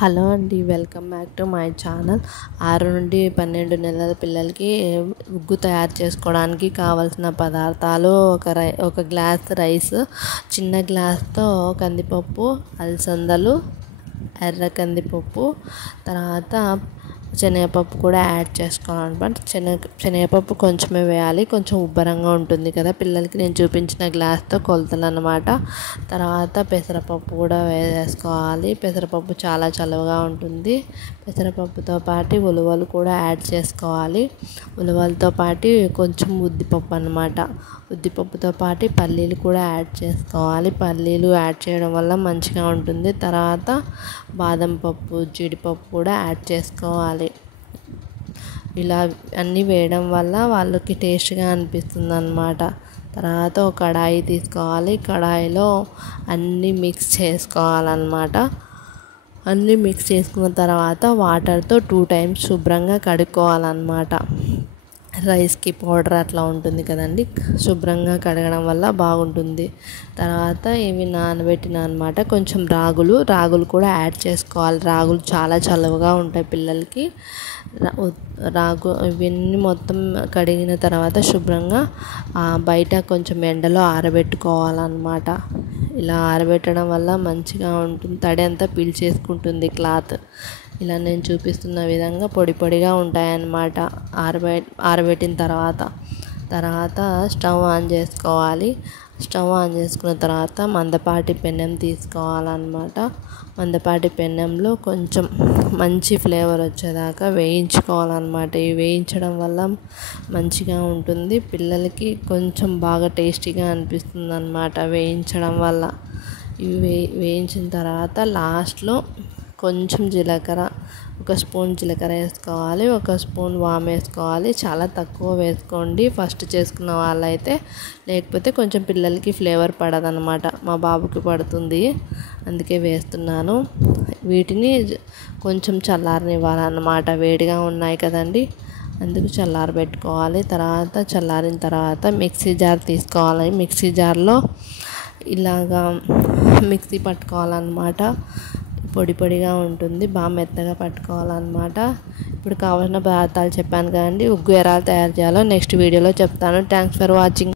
Hello అండి, welcome back to my channel. 6 నుండి 12 నెలల పిల్లలకి ఉగ్గు తయారు చేసుకోవడానికి కావాల్సిన పదార్థాలు: ఒక గ్లాస్ రైస్, చిన్న గ్లాస్తో కందిపప్పు, అలసందలు, ఎర్ర కందిపప్పు, తర్వాత శనగపప్పు కూడా యాడ్ చేసుకోవాలన్నమాట. శనగపప్పు కొంచెమే వేయాలి, కొంచెం ఉబ్బరంగా ఉంటుంది కదా పిల్లలకి. నేను చూపించిన గ్లాస్తో కొలతలు అన్నమాట. తర్వాత పెసరపప్పు కూడా వేసుకోవాలి. పెసరపప్పు చాలా చలువగా ఉంటుంది. పెసరపప్పుతో పాటు ఉలవలు కూడా యాడ్ చేసుకోవాలి. ఉలవలతో పాటు కొంచెం ఉద్దిపప్పు అన్నమాట. ఉద్దిపప్పుతో పాటు పల్లీలు కూడా యాడ్ చేసుకోవాలి. పల్లీలు యాడ్ చేయడం వల్ల మంచిగా ఉంటుంది. తర్వాత బాదం పప్పు, జీడిపప్పు కూడా యాడ్ చేసుకోవాలి. ఇలా అన్నీ వేయడం వల్ల వాళ్ళకి టేస్ట్గా అనిపిస్తుంది అన్నమాట. తర్వాత ఒక కడాయి తీసుకోవాలి. కడాయిలో అన్నీ మిక్స్ చేసుకోవాలన్నమాట. అన్నీ మిక్స్ చేసుకున్న తర్వాత వాటర్తో 2 times శుభ్రంగా కడుక్కోవాలన్నమాట. రైస్కి పౌడర్ అట్లా ఉంటుంది కదండి, శుభ్రంగా కడగడం వల్ల బాగుంటుంది. తర్వాత ఇవి నానబెట్టిన అనమాట. కొంచెం రాగులు కూడా యాడ్ చేసుకోవాలి. రాగులు చాలా చలువగా ఉంటాయి పిల్లలకి. ఇవన్నీ మొత్తం కడిగిన తర్వాత శుభ్రంగా బయట కొంచెం ఎండలో ఆరబెట్టుకోవాలన్నమాట. ఇలా ఆరబెట్టడం వల్ల మంచిగా ఉంటుంది. తడి అంతా పీల్చేసుకుంటుంది క్లాత్. ఇలా నేను చూపిస్తున్న విధంగా పొడి పొడిగా ఉంటాయన్నమాట ఆరబెట్టిన తర్వాత స్టవ్ ఆన్ చేసుకోవాలి. స్టవ్ ఆన్ చేసుకున్న తర్వాత మందపాటి పెనం తీసుకోవాలన్నమాట. మందపాటి పెనంలో కొంచెం మంచి ఫ్లేవర్ వచ్చేదాకా వేయించుకోవాలన్నమాట. ఇవి వేయించడం వల్ల మంచిగా ఉంటుంది. పిల్లలకి కొంచెం బాగా టేస్టీగా అనిపిస్తుంది అన్నమాట వేయించడం వల్ల. ఇవి వేయించిన తర్వాత లాస్ట్లో కొంచెం జీలకర్ర, 1 స్పూన్ జీలకర్ర వేసుకోవాలి, 1 స్పూన్ వాము వేసుకోవాలి. చాలా తక్కువ వేసుకోండి ఫస్ట్ చేసుకున్న వాళ్ళైతే, లేకపోతే కొంచెం పిల్లలకి ఫ్లేవర్ పడదన్నమాట. మా బాబుకి పడుతుంది, అందుకే వేస్తున్నాను. వీటిని కొంచెం చల్లారనివ్వాలన్నమాట. వేడిగా ఉన్నాయి కదండి, అందుకు చల్లారబెట్టుకోవాలి. తర్వాత చల్లారిన తర్వాత మిక్సీ జార్ తీసుకోవాలి. మిక్సీ జార్లో ఇలాగా మిక్సీ పట్టుకోవాలన్నమాట. పొడి పొడిగా ఉంటుంది, బాగా మెత్తగా పట్టుకోవాలన్నమాట. ఇప్పుడు కావాల్సిన పదార్థాలు చెప్పాను కదండి. ఉగ్గు ఎలా తయారు చేయాలో నెక్స్ట్ వీడియోలో చెప్తాను. Thanks for watching.